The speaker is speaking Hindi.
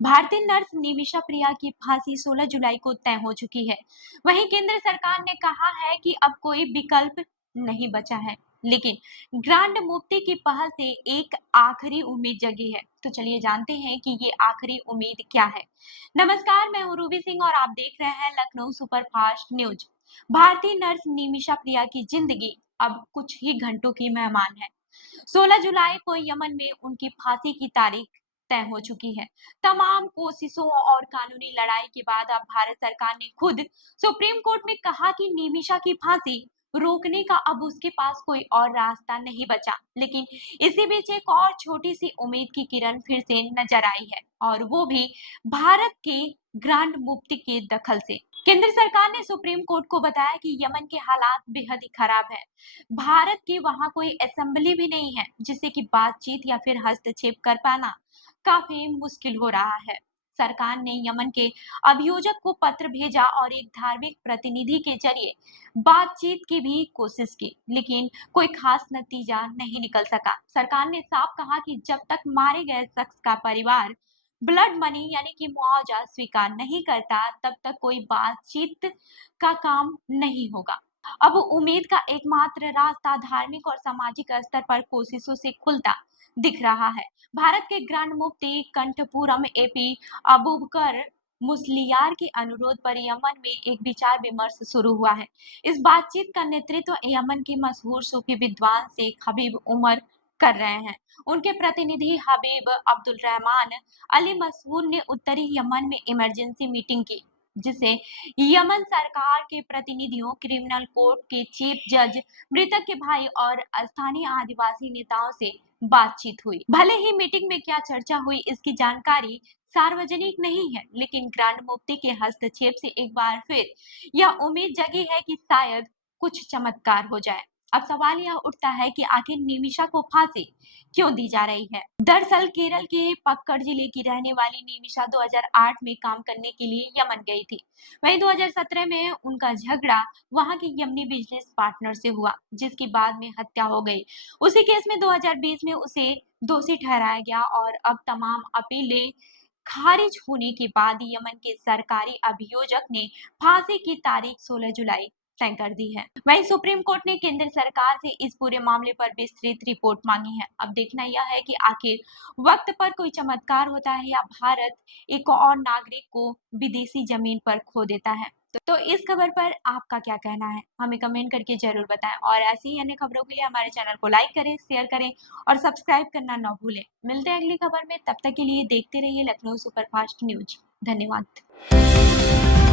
भारतीय नर्स निमिषा प्रिया की फांसी 16 जुलाई को तय हो चुकी है। वहीं केंद्र सरकार ने कहा है कि अब कोई विकल्प नहीं बचा है, लेकिन ग्रांड मुफ्ती की पहल से एक आखिरी उम्मीद जगी है। तो चलिए जानते हैं कि ये आखिरी उम्मीद क्या है। नमस्कार, मैं हूं रूबी सिंह और आप देख रहे हैं लखनऊ सुपरफास्ट न्यूज। भारतीय नर्स निमिषा प्रिया की जिंदगी अब कुछ ही घंटों की मेहमान है। 16 जुलाई को यमन में उनकी फांसी की तारीख तय हो चुकी है। तमाम कोशिशों और कानूनी लड़ाई के बाद अब भारत सरकार ने खुद सुप्रीम कोर्ट में कहा कि निमिषा की फांसी रोकने का अब उसके पास कोई और रास्ता नहीं बचा। लेकिन इसी बीच एक और छोटी सी उम्मीद की किरण फिर से नजर आई है, और वो भी भारत के ग्रांड मुफ्ती के दखल से। केंद्र सरकार ने सुप्रीम कोर्ट को बताया कि यमन के हालात बेहद ही खराब है। भारत की वहां कोई असेंबली भी नहीं है, जिससे कि बातचीत या फिर हस्तक्षेप कर पाना काफी मुश्किल हो रहा है। सरकार ने यमन के अभियोजक को पत्र भेजा और एक धार्मिक प्रतिनिधि के जरिए बातचीत की भी कोशिश की, लेकिन कोई खास नतीजा नहीं निकल सका। सरकार ने साफ कहा कि जब तक मारे गए शख्स का परिवार ब्लड मनी यानी कि मुआवजा स्वीकार नहीं करता, तब तक कोई बातचीत का काम नहीं होगा। अब उम्मीद का एकमात्र रास्ता धार्मिक और सामाजिक स्तर पर कोशिशों से खुलता दिख रहा है। भारत के ग्रांड मुफ्ती कंठपुरम एपी अबूबकर मुस्लियार के अनुरोध पर यमन में एक विचार विमर्श शुरू हुआ है। इस बातचीत का नेतृत्व यमन के मशहूर सूफी विद्वान शेख हबीब उमर कर रहे हैं। उनके प्रतिनिधि हबीब अब्दुल रहमान अली मसूद ने उत्तरी यमन में इमरजेंसी मीटिंग की, जिसे यमन सरकार के प्रतिनिधियों, क्रिमिनल कोर्ट के चीफ जज, मृतक के भाई और स्थानीय आदिवासी नेताओं से बातचीत हुई। भले ही मीटिंग में क्या चर्चा हुई इसकी जानकारी सार्वजनिक नहीं है, लेकिन ग्रांड मुफ्ती के हस्तक्षेप से एक बार फिर यह उम्मीद जगी है कि शायद कुछ चमत्कार हो जाए। अब सवाल यह उठता है कि आखिर निमिषा को फांसी क्यों दी जा रही है। दरअसल केरल के पक्कड़ जिले की रहने वाली निमिषा 2008 में काम करने के लिए यमन गई थी। वहीं 2017 में उनका झगड़ा वहां के यमनी बिजनेस पार्टनर से हुआ, जिसकी बाद में हत्या हो गई। उसी केस में 2020 में उसे दोषी ठहराया गया और अब तमाम अपीलें खारिज होने के बाद यमन के सरकारी अभियोजक ने फांसी की तारीख 16 जुलाई तय कर दी है। वहीं सुप्रीम कोर्ट ने केंद्र सरकार से इस पूरे मामले पर विस्तृत रिपोर्ट मांगी है। अब देखना यह है कि आखिर वक्त पर कोई चमत्कार होता है या भारत एक और नागरिक को विदेशी जमीन पर खो देता है। तो इस खबर पर आपका क्या कहना है, हमें कमेंट करके जरूर बताएं। और ऐसी ही अन्य खबरों के लिए हमारे चैनल को लाइक करें, शेयर करें और सब्सक्राइब करना न भूलें। मिलते हैं अगली खबर में, तब तक के लिए देखते रहिए लखनऊ सुपरफास्ट न्यूज। धन्यवाद।